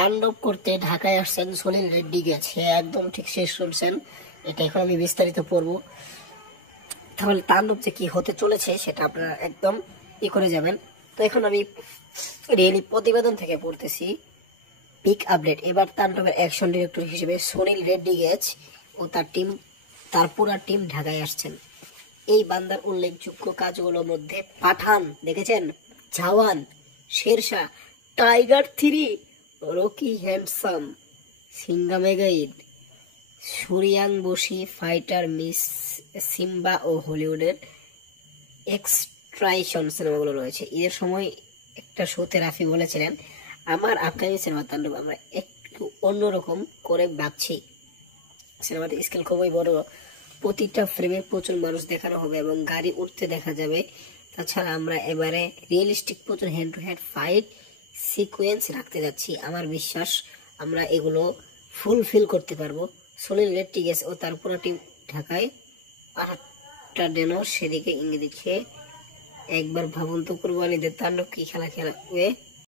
তাণ্ডব করতে ঢাকায় আসছেন সুনীল রেড্ডি গেছে, একদম ঠিক শেষ শুনছেন। এটা এখন আমি বিস্তারিত পড়বো, তাহলে তাণ্ডব যে কি হতে চলেছে সেটা আপনারা একদম করে যাবেন। তো এখন আমি রিয়েলি প্রতিবেদন থেকে পড়তেছি পিক আপডেট। এবার তাণ্ডবের অ্যাকশন ডিরেক্টর হিসেবে সুনীল রেড্ডি গেছ ও তার পুরা টিম ঢাকায় আসছেন। এই বান্দার উল্লেখযোগ্য কাজগুলোর মধ্যে পাঠান দেখেছেন, জওয়ান, শেরশাহ, টাইগার 3, রকি হ্যান্ডসাম, সিঙ্গামেগাইড, সুরিয়াং বসি, ফাইটার, মিস সিম্বা ও হলিউডের এক্সট্রাইশন সিনেমাগুলো রয়েছে। ঈদের সময় একটা শোতে রাফি বলেছিলেন, আমার আপকামিং সিনেমা তাণ্ডব আমরা একটু অন্যরকম করে ভাবছি। সিনেমাটি স্কেল খুবই বড়, প্রতিটা ফ্রেমে প্রচুর মানুষ দেখানো হবে এবং গাড়ি উঠতে দেখা যাবে। তাছাড়া আমরা এবারে রিয়েলিস্টিক প্রচুর hand to hand fight sequence রাখতে যাচ্ছি। আমার বিশ্বাস আমরা এগুলো ফুলফিল করতে পারবো। সুনীল রেড্ডি গেছে ও তার পুরো টিম ঢাকায় পাঠাটা সেদিকে ইঙ্গিত দিচ্ছে। একবার ভাবুন তো, কুরবানিদের তাণ্ডব কি খেলা খেলা